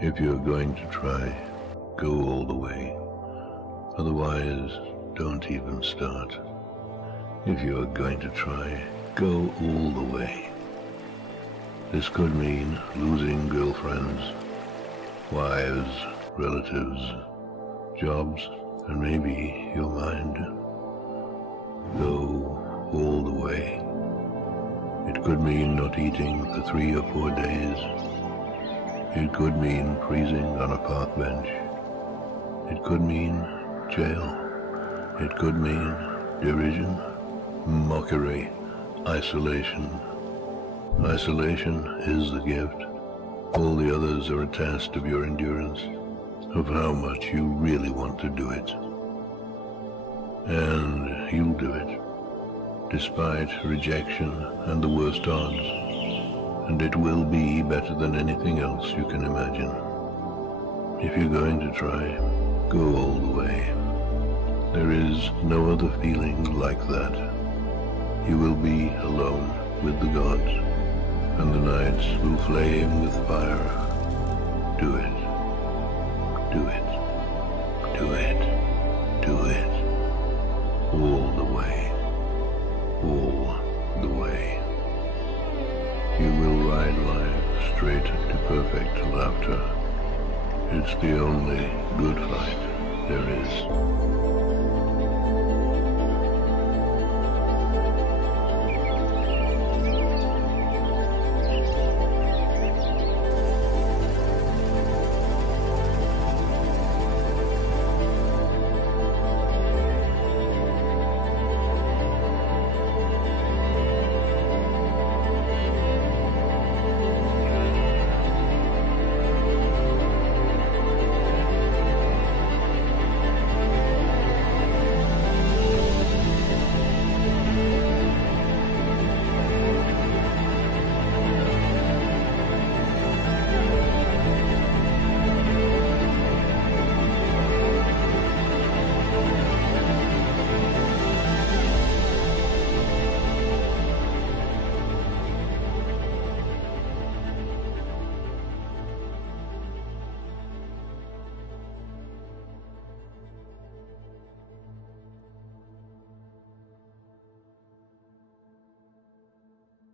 If you're going to try, go all the way. Otherwise, don't even start. If you're going to try, go all the way. This could mean losing girlfriends, wives, relatives, jobs, and maybe your mind. Go all the way. It could mean not eating for 3 or 4 days. It could mean freezing on a park bench. It could mean jail. It could mean derision, mockery, isolation. Isolation is the gift. All the others are a test of your endurance, of how much you really want to do it. And you'll do it, despite rejection and the worst odds. And it will be better than anything else you can imagine. If you're going to try, go all the way. There is no other feeling like that. You will be alone with the gods, and the nights will flame with fire. Do it. Do it. Do it. Do it. All the way. All the way. You will ride life straight to perfect laughter. It's the only good fight there is.